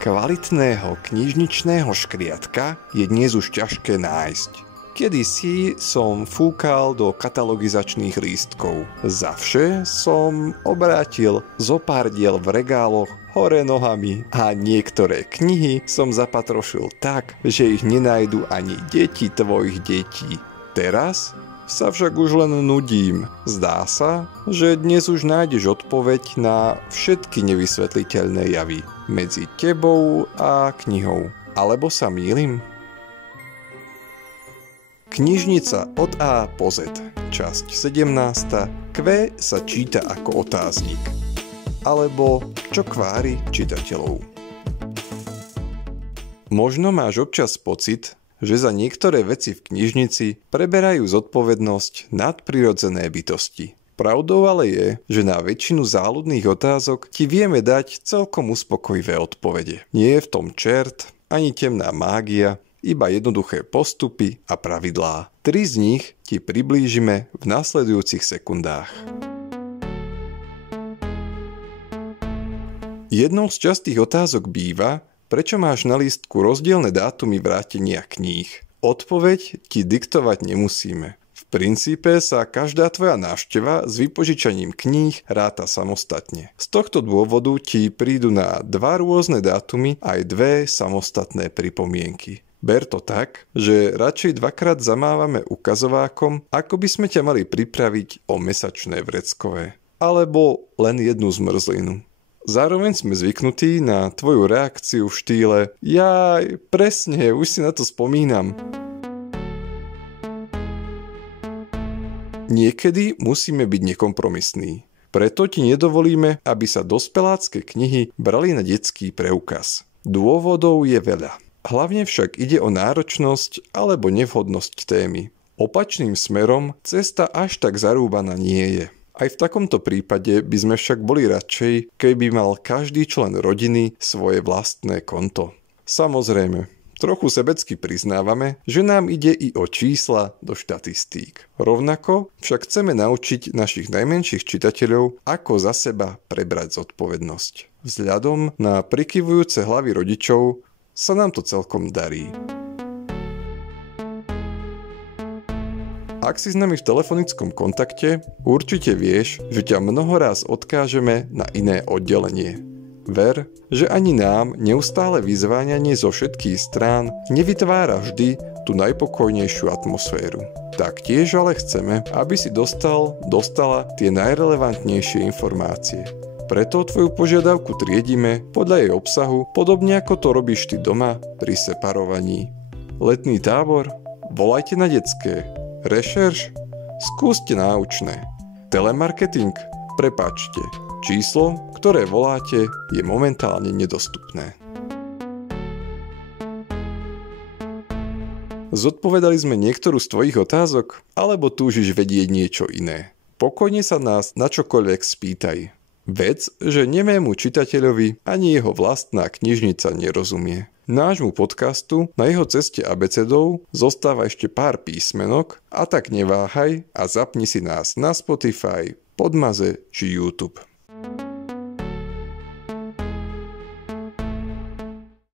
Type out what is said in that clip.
Kvalitného knižničného škriatka je dnes už ťažké nájsť. Kedysi som fúkal do katalogizačných lístkov. Zavše som obrátil zo pár diel v regáloch hore nohami a niektoré knihy som zapatrošil tak, že ich nenájdu ani deti tvojich detí. Teraz sa však už len nudím. Zdá sa, že dnes už nájdeš odpoveď na všetky nevysvetliteľné javy medzi tebou a knihou. Alebo sa mýlim? Knižnica od A po Z, časť 17. Q sa číta ako otáznik. Alebo čo kvári čitateľov. Možno máš občas pocit, že za niektoré veci v knižnici preberajú zodpovednosť nadprirodzené bytosti. Pravdou ale je, že na väčšinu záľudných otázok ti vieme dať celkom uspokojivé odpovede. Nie je v tom čert, ani temná mágia, iba jednoduché postupy a pravidlá. 3 z nich ti priblížime v nasledujúcich sekundách. Jednou z častých otázok býva, prečo máš na lístku rozdielne dátumy vrátenia kníh? Odpoveď ti diktovať nemusíme. V princípe sa každá tvoja návšteva s vypožičaním kníh ráta samostatne. Z tohto dôvodu ti prídu na 2 rôzne dátumy aj 2 samostatné pripomienky. Ber to tak, že radšej 2-krát zamávame ukazovákom, ako by sme ťa mali pripraviť o mesačné vreckové. Alebo len jednu zmrzlinu. Zároveň sme zvyknutí na tvoju reakciu v štýle jaj, presne, už si na to spomínam. Niekedy musíme byť nekompromisní. Preto ti nedovolíme, aby sa dospelácké knihy brali na detský preukaz. Dôvodov je veľa. Hlavne však ide o náročnosť alebo nevhodnosť témy. Opačným smerom cesta až tak zarúbaná nie je. Aj v takomto prípade by sme však boli radšej, keby mal každý člen rodiny svoje vlastné konto. Samozrejme, trochu sebecky priznávame, že nám ide i o čísla do štatistík. Rovnako však chceme naučiť našich najmenších čitateľov, ako za seba prebrať zodpovednosť. Vzhľadom na prikyvujúce hlavy rodičov sa nám to celkom darí. Ak si s nami v telefonickom kontakte, určite vieš, že ťa mnohoraz odkážeme na iné oddelenie. Ver, že ani nám neustále vyzváňanie zo všetkých strán nevytvára vždy tú najpokojnejšiu atmosféru. Taktiež ale chceme, aby si dostala tie najrelevantnejšie informácie. Preto tvoju požiadavku triedime podľa jej obsahu, podobne ako to robíš ty doma pri separovaní. Letný tábor? Volajte na detské. Rešerš? Skúste náučné. Telemarketing? Prepáčte. Číslo, ktoré voláte, je momentálne nedostupné. Zodpovedali sme niektorú z tvojich otázok? Alebo túžiš vedieť niečo iné? Pokojne sa nás na čokoľvek spýtaj. Vec, že nemému čitateľovi ani jeho vlastná knižnica nerozumie. Nášmu podcastu na jeho ceste abecedou zostáva ešte pár písmenok a tak neváhaj a zapni si nás na Spotify, Podmaze či YouTube.